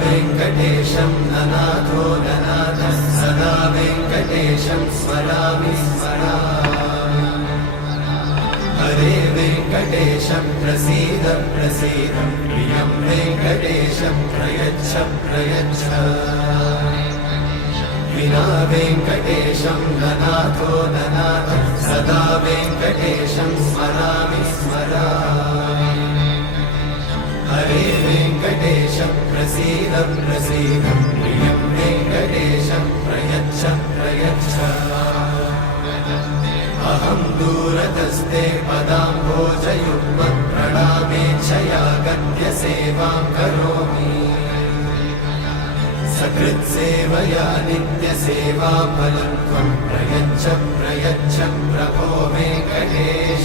वेङ्कटेशं ननाथो ननाथः सदा वेङ्कटेशं स्मरामि स्मरामि। हरे वेङ्कटेशं प्रसीद प्रसीद प्रियं वेङ्कटेशं प्रयच्छ प्रयच्छ। विना वेङ्कटेशं ननाथो ननाथः सदा वेङ्कटेशं स्मरामि स्मरामि। हरे वेङ्कटेशं प्रसीद प्रसीद प्रियं वेङ्कटेशं प्रयच्छ प्रयच्छ। अहं दूरतस्ते पदाम्भोजयुग्मं प्रणामेच्छया गद्य सेवां करोमि। सकृत्सेवया नित्यसेवाफलं त्वं प्रयच्छ प्रयच्छ प्रभो वेङ्कटेश।